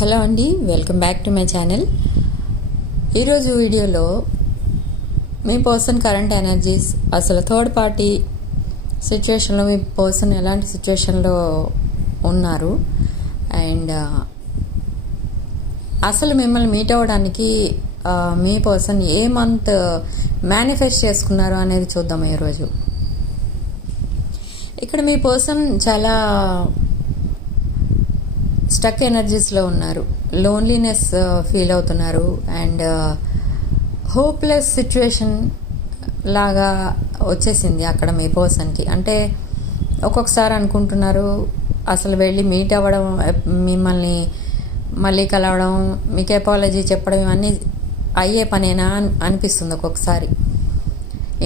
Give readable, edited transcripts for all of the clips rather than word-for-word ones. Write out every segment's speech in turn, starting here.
Hello అండి, welcome back to my channel. ఈరోజు వీడియోలో మీ పర్సన్ కరెంట్ ఎనర్జీస్, అసలు థర్డ్ పార్టీ సిచ్యువేషన్లో మీ పర్సన్ ఎలాంటి సిచ్యువేషన్లో ఉన్నారు అండ్ అసలు మిమ్మల్ని మీట్ అవ్వడానికి మీ పర్సన్ ఏ మంత్ మేనిఫెస్ట్ చేసుకున్నారు అనేది చూద్దాం ఈరోజు. ఇక్కడ మీ పర్సన్ చాలా స్టక్ ఎనర్జీస్లో ఉన్నారు, లోన్లీనెస్ ఫీల్ అవుతున్నారు అండ్ హోప్లెస్ సిచ్యువేషన్ లాగా వచ్చేసింది అక్కడ మీ పర్సన్కి. అంటే ఒక్కొక్కసారి అనుకుంటున్నారు అసలు వెళ్ళి మీట్ అవ్వడం, మిమ్మల్ని మళ్ళీ కలవడం, మీకు అపాలజీ చెప్పడం ఇవన్నీ అయ్యే పనేనా అనిపిస్తుంది ఒక్కొక్కసారి.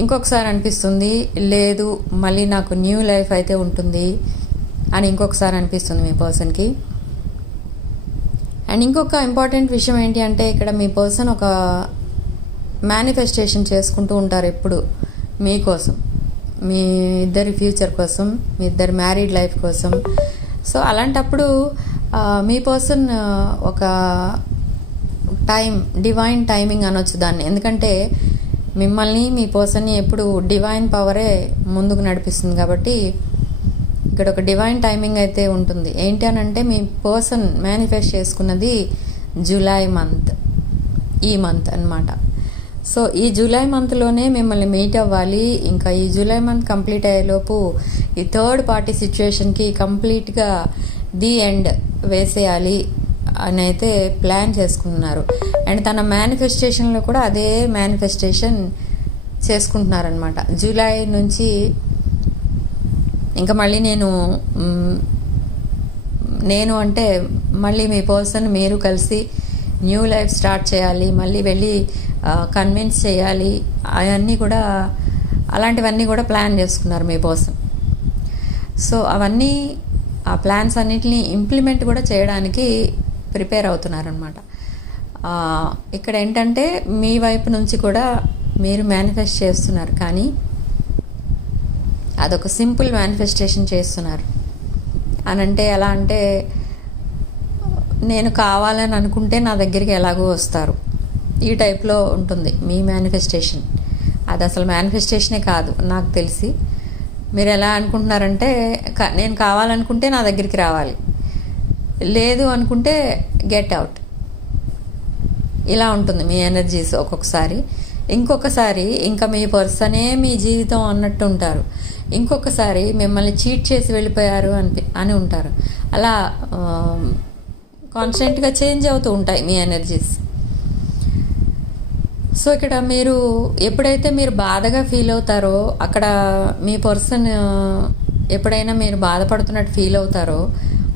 ఇంకొకసారి అనిపిస్తుంది లేదు మళ్ళీ నాకు న్యూ లైఫ్ అయితే ఉంటుంది అని ఇంకొకసారి అనిపిస్తుంది మీ పర్సన్కి. అండ్ ఇంకొక ఇంపార్టెంట్ విషయం ఏంటి అంటే ఇక్కడ మీ పర్సన్ ఒక మేనిఫెస్టేషన్ చేసుకుంటూ ఉంటారు ఎప్పుడు మీకోసం, మీ ఇద్దరి ఫ్యూచర్ కోసం, మీ ఇద్దరి మ్యారీడ్ లైఫ్ కోసం. సో అలాంటప్పుడు మీ పర్సన్ ఒక డివైన్ టైమింగ్ అనొచ్చు దాన్ని. ఎందుకంటే మిమ్మల్ని మీ పర్సన్ని ఎప్పుడు డివైన్ పవరే ముందుకు నడిపిస్తుంది కాబట్టి ఇక్కడ ఒక డివైన్ టైమింగ్ అయితే ఉంటుంది. ఏంటి అని అంటే మీ పర్సన్ మేనిఫెస్ట్ చేసుకున్నది జూలై మంత్, ఈ మంత్ అన్నమాట. సో ఈ జూలై మంత్లోనే మిమ్మల్ని మీట్ అవ్వాలి. ఇంకా ఈ జూలై మంత్ కంప్లీట్ అయ్యేలోపు ఈ థర్డ్ పార్టీ సిచ్యువేషన్కి కంప్లీట్గా ది ఎండ్ వేసేయాలి అని అయితే ప్లాన్ చేసుకుంటున్నారు. అండ్ తన మేనిఫెస్టేషన్లో కూడా అదే మేనిఫెస్టేషన్ చేసుకుంటున్నారనమాట. జూలై నుంచి ఇంకా మళ్ళీ నేను అంటే మళ్ళీ మీ పర్సన్ మీరు కలిసి న్యూ లైఫ్ స్టార్ట్ చేయాలి, మళ్ళీ వెళ్ళి కన్విన్స్ చేయాలి, అవన్నీ కూడా అలాంటివన్నీ కూడా ప్లాన్ చేసుకున్నారు మీ పర్సన్. సో అవన్నీ ఆ ప్లాన్స్ అన్నిటిని ఇంప్లిమెంట్ కూడా చేయడానికి ప్రిపేర్ అవుతున్నారనమాట. ఇక్కడ ఏంటంటే మీ వైపు నుంచి కూడా మీరు మేనిఫెస్ట్ చేస్తున్నారు, కానీ అదొక సింపుల్ మేనిఫెస్టేషన్ చేస్తున్నారు అని అంటే ఎలా అంటే నేను కావాలని అనుకుంటే నా దగ్గరికి ఎలాగో వస్తారు, ఈ టైప్లో ఉంటుంది మీ మేనిఫెస్టేషన్. అది అసలు మేనిఫెస్టేషనే కాదు నాకు తెలిసి. మీరు ఎలా అనుకుంటున్నారంటే నేను కావాలనుకుంటే నా దగ్గరికి రావాలి, లేదు అనుకుంటే గెట్ అవుట్, ఇలా ఉంటుంది మీ ఎనర్జీస్ ఒక్కొక్కసారి. ఇంకొకసారి ఇంకా మీ పర్సనే మీ జీవితం అన్నట్టు ఉంటారు, ఇంకొకసారి మిమ్మల్ని చీట్ చేసి వెళ్ళిపోయారు అని ఉంటారు. అలా కాన్స్టెంట్గా చేంజ్ అవుతూ ఉంటాయి మీ ఎనర్జీస్. సో ఇక్కడ ఎప్పుడైతే మీరు బాధగా ఫీల్ అవుతారో, అక్కడ మీ పర్సన్ ఎప్పుడైనా మీరు బాధపడుతున్నట్టు ఫీల్ అవుతారో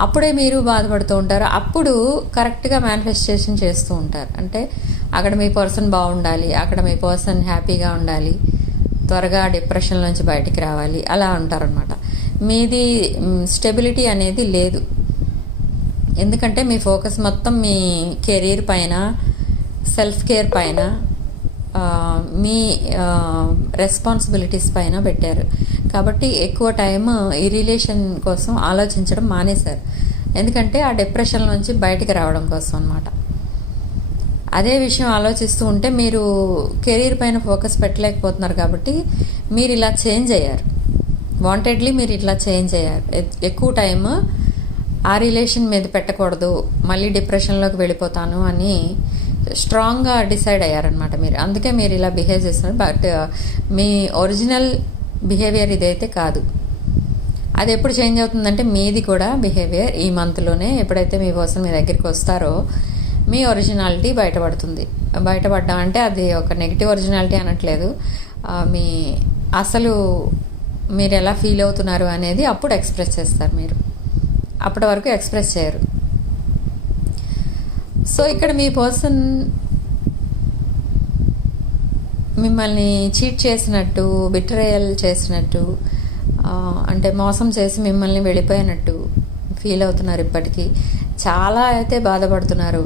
అప్పుడే మీరు బాధపడుతూ ఉంటారు. అప్పుడు కరెక్ట్గా మేనిఫెస్టేషన్ చేస్తూ ఉంటారు. అంటే అక్కడ మీ పర్సన్ బాగుండాలి, అక్కడ మీ పర్సన్ హ్యాపీగా ఉండాలి, త్వరగా డిప్రెషన్ నుంచి బయటికి రావాలి, అలా ఉంటారనమాట. మీది స్టెబిలిటీ అనేది లేదు, ఎందుకంటే మీ ఫోకస్ మొత్తం మీ కెరీర్ పైన, సెల్ఫ్ కేర్ పైన, మీ రెస్పాన్సిబిలిటీస్ పైన పెట్టారు. కాబట్టి ఎక్కువ టైం ఈ రిలేషన్ కోసం ఆలోచించడం మానేశారు, ఎందుకంటే ఆ డిప్రెషన్ నుంచి బయటికి రావడం కోసం అనమాట. అదే విషయం ఆలోచిస్తూ ఉంటే మీరు కెరీర్ పైన ఫోకస్ పెట్టలేకపోతున్నారు కాబట్టి మీరు ఇలా చేంజ్ అయ్యారు, వాంటెడ్లీ మీరు ఇట్లా చేంజ్ అయ్యారు. ఎక్కువ టైం ఆ రిలేషన్ మీద పెట్టకూడదు, మళ్ళీ డిప్రెషన్లోకి వెళ్ళిపోతాను అని స్ట్రాంగ్గా డిసైడ్ అయ్యారనమాట మీరు. అందుకే మీరు ఇలా బిహేవ్ చేస్తున్నారు. బట్ మీ ఒరిజినల్ బిహేవియర్ ఇదైతే కాదు. అది ఎప్పుడు చేంజ్ అవుతుందంటే మీది కూడా బిహేవియర్ ఈ మంత్లోనే, ఎప్పుడైతే మీ పర్సన్ మీ దగ్గరికి వస్తారో మీ ఒరిజినాలిటీ బయటపడ్డా అంటే అది ఒక నెగిటివ్ ఒరిజినాలిటీ అనట్లేదు, మీ అసలు మీరు ఎలా ఫీల్ అవుతున్నారు అనేది అప్పుడు ఎక్స్ప్రెస్ చేస్తారు. మీరు అప్పటి వరకు ఎక్స్ప్రెస్ చేయరు. సో ఇక్కడ మీ పర్సన్ మిమ్మల్ని చీట్ చేసినట్టు, బిట్రేయల్ చేసినట్టు, అంటే మోసం చేసి మిమ్మల్ని వెళ్ళిపోయినట్టు ఫీల్ అవుతున్నారు. ఇప్పటికీ చాలా అయితే బాధపడుతున్నారు,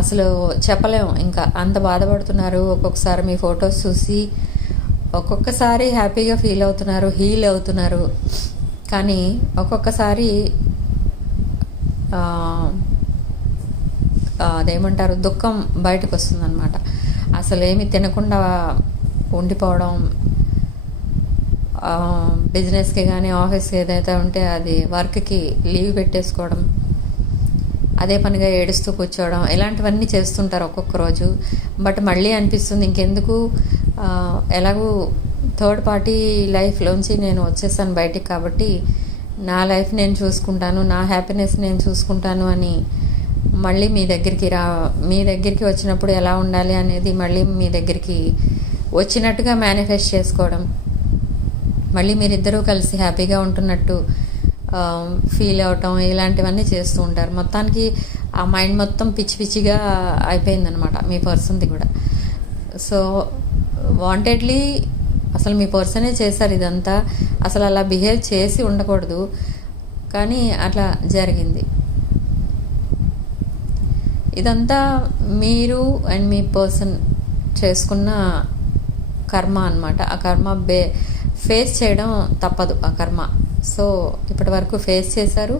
అసలు చెప్పలేము, ఇంకా అంత బాధపడుతున్నారు. ఒక్కొక్కసారి మీ ఫొటోస్ చూసి ఒక్కొక్కసారి హ్యాపీగా ఫీల్ అవుతున్నారు, హీల్ అవుతున్నారు, కానీ ఒక్కొక్కసారి అదేమంటారు, దుఃఖం బయటకు వస్తుందన్నమాట. అసలు ఏమి తినకుండా ఉండిపోవడం, బిజినెస్కి కానీ ఆఫీస్కి ఏదైతే ఉంటే అది వర్క్కి లీవ్ పెట్టేసుకోవడం, అదే పనిగా ఏడుస్తూ కూర్చోవడం, ఇలాంటివన్నీ చేస్తుంటారు ఒక్కొక్క రోజు. బట్ మళ్ళీ అనిపిస్తుంది ఇంకెందుకు, ఎలాగూ థర్డ్ పార్టీ లైఫ్లోంచి నేను వచ్చేసాను బయటికి, కాబట్టి నా లైఫ్ నేను చూసుకుంటాను, నా హ్యాపీనెస్ నేను చూసుకుంటాను అని మళ్ళీ మీ దగ్గరికి వచ్చినప్పుడు ఎలా ఉండాలి అనేది మళ్ళీ మీ దగ్గరికి వచ్చినట్టుగా మేనిఫెస్ట్ చేసుకోవడం, మళ్ళీ మీరిద్దరూ కలిసి హ్యాపీగా ఉంటున్నట్టు ఫీల్ అవటం, ఇలాంటివన్నీ చేస్తూ ఉంటారు. మొత్తానికి ఆ మైండ్ మొత్తం పిచ్చి పిచ్చిగా అయిపోయిందనమాట మీ పర్సన్ది కూడా. సో వాంటెడ్లీ అసలు మీ పర్సనే చేశారు ఇదంతా. అసలు అలా బిహేవ్ చేసి ఉండకూడదు, కానీ అట్లా జరిగింది. ఇదంతా మీరు అండ్ మీ పర్సన్ చేసుకున్న కర్మ అన్నమాట. ఆ కర్మ ఫేస్ చేయడం తప్పదు, ఆ కర్మ. సో ఇప్పటి వరకు ఫేస్ చేశారు.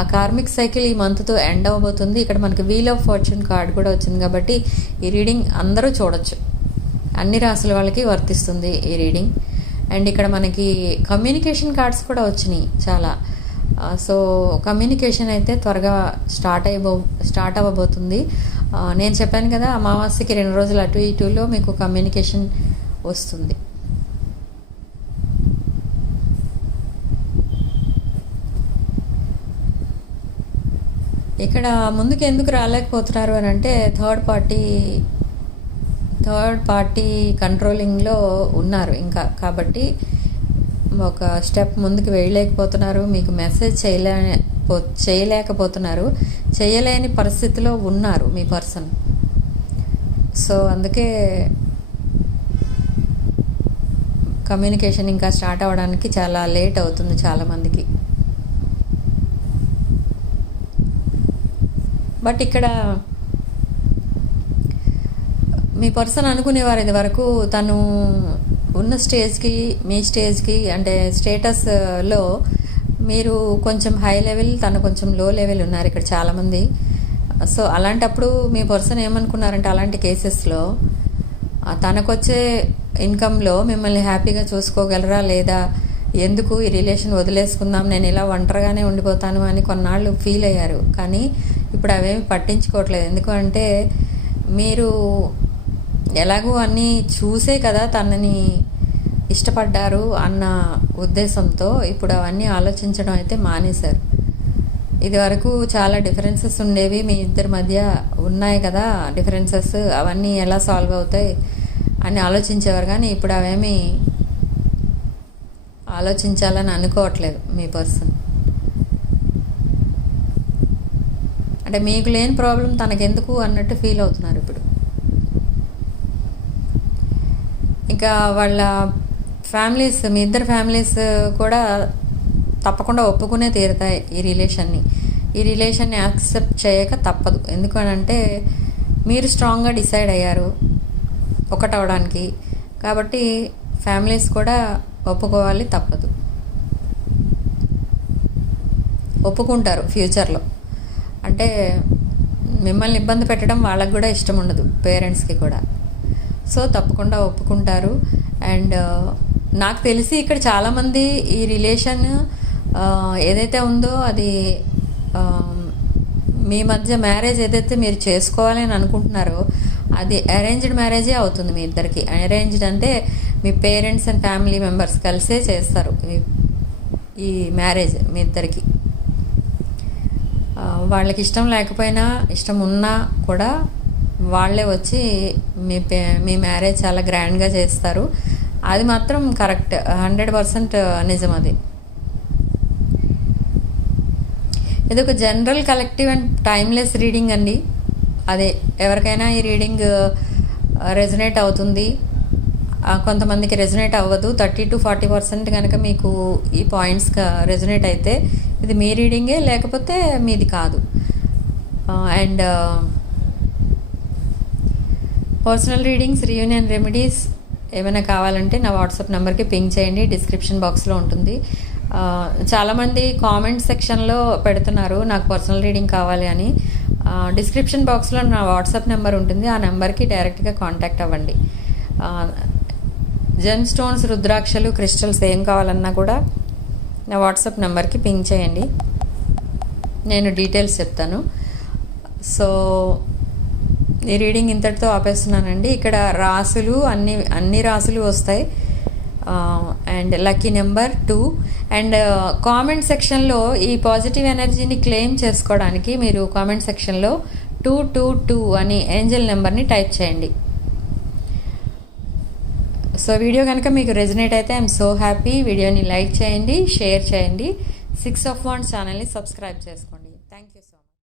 ఆ కార్మిక్ సైకిల్ ఈ మంత్తో ఎండ్ అవ్వబోతుంది. ఇక్కడ మనకి వీల్ ఆఫ్ ఫార్చ్యూన్ కార్డ్ కూడా వచ్చింది, కాబట్టి ఈ రీడింగ్ అందరూ చూడొచ్చు, అన్ని రాసుల వాళ్ళకి వర్తిస్తుంది ఈ రీడింగ్. అండ్ ఇక్కడ మనకి కమ్యూనికేషన్ కార్డ్స్ కూడా వచ్చినాయి చాలా. సో కమ్యూనికేషన్ అయితే త్వరగా స్టార్ట్ అవ్వబోతుంది. నేను చెప్పాను కదా, అమావాస్యకి 2 రోజులు అటు ఇటులో మీకు కమ్యూనికేషన్ వస్తుంది. ఇక్కడ ముందుకు ఎందుకు రాలేకపోతున్నారు అని అంటే, థర్డ్ పార్టీ కంట్రోలింగ్లో ఉన్నారు ఇంకా, కాబట్టి ఒక స్టెప్ ముందుకు వెళ్ళలేకపోతున్నారు. మీకు మెసేజ్ చేయలేకపోతున్నారు, చేయలేని పరిస్థితిలో ఉన్నారు మీ పర్సన్. సో అందుకే కమ్యూనికేషన్ ఇంకా స్టార్ట్ అవ్వడానికి చాలా లేట్ అవుతుంది చాలామందికి. బట్ ఇక్కడ మీ పర్సన్ అనుకునేవారు ఇది వరకు, తను ఉన్న స్టేజ్కి మీ స్టేజ్కి అంటే స్టేటస్లో మీరు కొంచెం హై లెవెల్, తను కొంచెం లో లెవెల్ ఉన్నారు ఇక్కడ చాలామంది. సో అలాంటప్పుడు మీ పర్సన్ ఏమనుకున్నారంటే, అలాంటి కేసెస్లో తనకొచ్చే ఇన్కంలో మిమ్మల్ని హ్యాపీగా చూసుకోగలరా లేదా, ఎందుకు ఈ రిలేషన్ వదిలేసుకుందాం, నేను ఇలా ఒంటరిగానే ఉండిపోతాను అని కొన్నాళ్ళు ఫీల్ అయ్యారు. కానీ ఇప్పుడు అవేమి పట్టించుకోవట్లేదు. ఎందుకంటే మీరు ఎలాగూ అన్నీ చూసే కదా తనని ఇష్టపడ్డారు అన్న ఉద్దేశంతో ఇప్పుడు అవన్నీ ఆలోచించడం అయితే మానేశారు. ఇది వరకు చాలా డిఫరెన్సెస్ ఉండేవి మీ ఇద్దరి మధ్య, ఉన్నాయి కదా డిఫరెన్సెస్, అవన్నీ ఎలా సాల్వ్ అవుతాయి అని ఆలోచించేవారు. కానీ ఇప్పుడు అవేమీ ఆలోచించాలని అనుకోవట్లేదు మీ పర్సన్. అంటే మీకు లేని ప్రాబ్లం తనకెందుకు అన్నట్టు ఫీల్ అవుతున్నారు ఇప్పుడు. ఇంకా వాళ్ళ ఫ్యామిలీస్, మీ ఇద్దరు ఫ్యామిలీస్ కూడా తప్పకుండా ఒప్పుకునే తీరుతాయి ఈ రిలేషన్ని యాక్సెప్ట్ చేయక తప్పదు. ఎందుకనంటే మీరు స్ట్రాంగ్గా డిసైడ్ అయ్యారు ఒకటవడానికి, కాబట్టి ఫ్యామిలీస్ కూడా ఒప్పుకోవాలి, తప్పదు, ఒప్పుకుంటారు ఫ్యూచర్లో. అంటే మిమ్మల్ని ఇబ్బంది పెట్టడం వాళ్ళకు కూడా ఇష్టం ఉండదు, పేరెంట్స్కి కూడా. సో తప్పకుండా ఒప్పుకుంటారు. అండ్ నాకు తెలిసి ఇక్కడ చాలామంది ఈ రిలేషన్ ఏదైతే ఉందో అది మీ మధ్య మ్యారేజ్ ఏదైతే మీరు చేసుకోవాలి అని అనుకుంటున్నారో అది అరేంజ్డ్ మ్యారేజే అవుతుంది మీ ఇద్దరికి. అరేంజ్డ్ అంటే మీ పేరెంట్స్ అండ్ ఫ్యామిలీ మెంబర్స్ కలిసే చేస్తారు ఈ మ్యారేజ్ మీ ఇద్దరికి. వాళ్ళకి ఇష్టం లేకపోయినా, ఇష్టం ఉన్నా కూడా వాళ్ళే వచ్చి మీ మ్యారేజ్ చాలా గ్రాండ్గా చేస్తారు. అది మాత్రం కరెక్ట్, 100% నిజం. అది ఇది ఒక general, collective and timeless reading అండి. అదే ఎవరికైనా ఈ రీడింగ్ రెజొనేట్ అవుతుంది, కొంతమందికి రెజొనేట్ అవ్వదు. 30 to 40% కనుక మీకు ఈ పాయింట్స్ రెజొనేట్ అయితే ఇది మీ రీడింగే, లేకపోతే మీది కాదు. And personal readings, reunion remedies ఏమైనా కావాలంటే నా వాట్సాప్ నెంబర్కి పింగ్ చేయండి, డిస్క్రిప్షన్ బాక్స్లో ఉంటుంది. చాలామంది కామెంట్ సెక్షన్లో పెడుతున్నారు నాకు పర్సనల్ రీడింగ్ కావాలి అని. డిస్క్రిప్షన్ బాక్స్లో నా వాట్సాప్ నెంబర్ ఉంటుంది. ఆ నెంబర్కి డైరెక్ట్గా కాంటాక్ట్ అవ్వండి. జెమ్ స్టోన్స్, రుద్రాక్షలు, క్రిస్టల్స్ ఏం కావాలన్నా కూడా నా వాట్సాప్ నెంబర్కి పింగ్ చేయండి, నేను డీటెయిల్స్ చెప్తాను. సో ఈ రీడింగ్ ఇంతటితో ఆపేస్తున్నానండి. ఇక్కడ రాసులు అన్ని రాసులు వస్తాయి. And lucky number 2. And comment సెక్షన్లో ఈ పాజిటివ్ ఎనర్జీని క్లెయిమ్ చేసుకోవడానికి మీరు కామెంట్ సెక్షన్లో 222 అని ఏంజల్ నెంబర్ని టైప్ చేయండి. సో వీడియో కనుక మీకు రెజనేట్ అయితే ఐఎమ్ సో హ్యాపీ. వీడియోని లైక్ చేయండి, షేర్ చేయండి. 6 of Wands ఛానల్ని సబ్స్క్రైబ్ చేసుకోండి. Thank you so much.